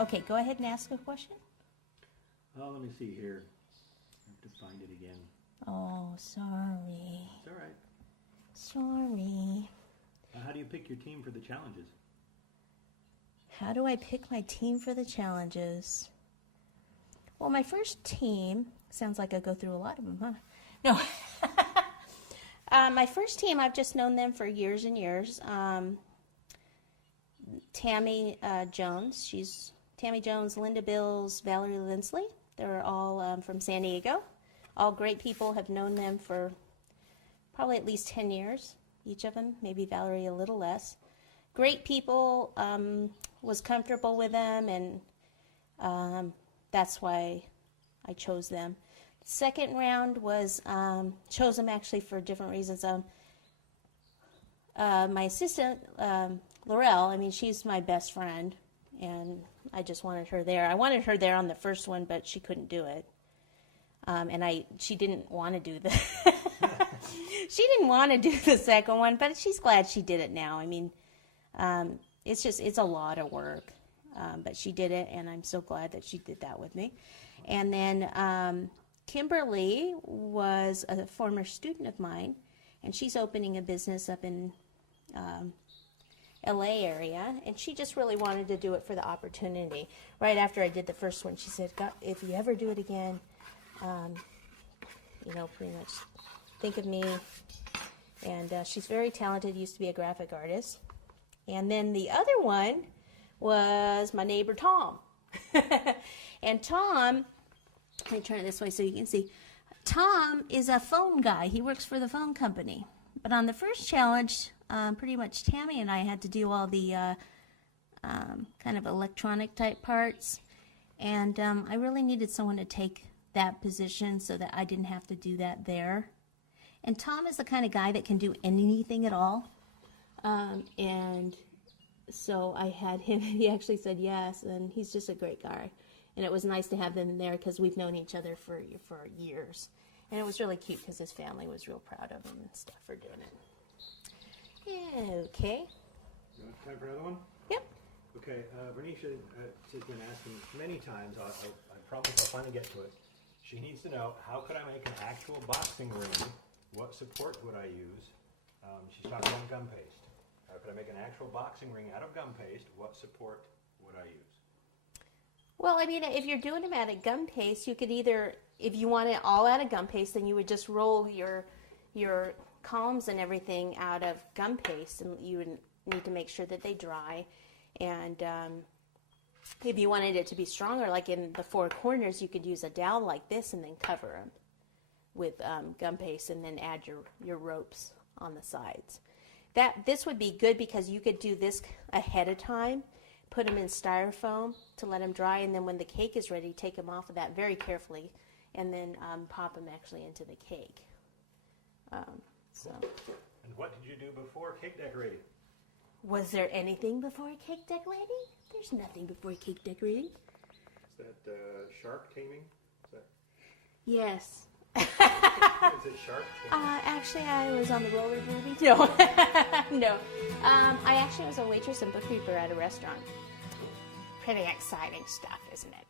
Okay, go ahead and ask a question. Oh, let me see here. I have to find it again. Oh, sorry. It's all right. Sorry. How do you pick your team for the challenges? How do I pick my team for the challenges? Well, my first team, sounds like I go through a lot of them, huh? No. My first team, I've just known them for years and years. Tammy Jones, Tammy Jones, Linda Bills, Valerie Lindsley. They're all from San Diego. All great people, have known them for probably at least 10 years, each of them, maybe Valerie a little less. Great people, was comfortable with them, and that's why I chose them. Second round was, chose them actually for different reasons. My assistant, Laurel, I mean, she's my best friend, and I just wanted her there. I wanted her there on the first one, but she couldn't do it. And she didn't want to do she didn't want to do the second one, but she's glad she did it now. I mean, it's a lot of work, but she did it, and I'm so glad that she did that with me. And then Kimberly was a former student of mine, and she's opening a business up in LA area, and she just really wanted to do it for the opportunity. Right after I did the first one, she said, "God, if you ever do it again, pretty much think of me." And she's very talented, used to be a graphic artist. And then the other one was my neighbor Tom. And Tom, let me turn it this way so you can see. Tom is a phone guy. He works for the phone company. But on the first challenge, pretty much Tammy and I had to do all the kind of electronic type parts. And I really needed someone to take that position so that I didn't have to do that there. And Tom is the kind of guy that can do anything at all. And so I had him, he actually said yes, and he's just a great guy. And it was nice to have them there because we've known each other for years. And it was really cute because his family was real proud of him and stuff for doing it. Okay. You want time for another one? Yep. Okay, Bernicia has been asking many times, I promise I'll finally get to it. She needs to know, how could I make an actual boxing ring? What support would I use? She's talking about gum paste. How could I make an actual boxing ring out of gum paste? What support would I use? Well, I mean, if you're doing them out of gum paste, you could either, if you want it all out of gum paste, then you would just roll your columns and everything out of gum paste, and you would need to make sure that they dry. And if you wanted it to be stronger, like in the four corners, you could use a dowel like this and then cover them with gum paste, and then add your ropes on the sides. This would be good because you could do this ahead of time, put them in styrofoam to let them dry, and then when the cake is ready, take them off of that very carefully, and then pop them actually into the cake. And what did you do before cake decorating? Was there anything before cake decorating? There's nothing before cake decorating. Is that shark taming? Yes. Is it shark taming? Actually, I was on the roller derby. No. No. I actually was a waitress and bookkeeper at a restaurant. Pretty exciting stuff, isn't it?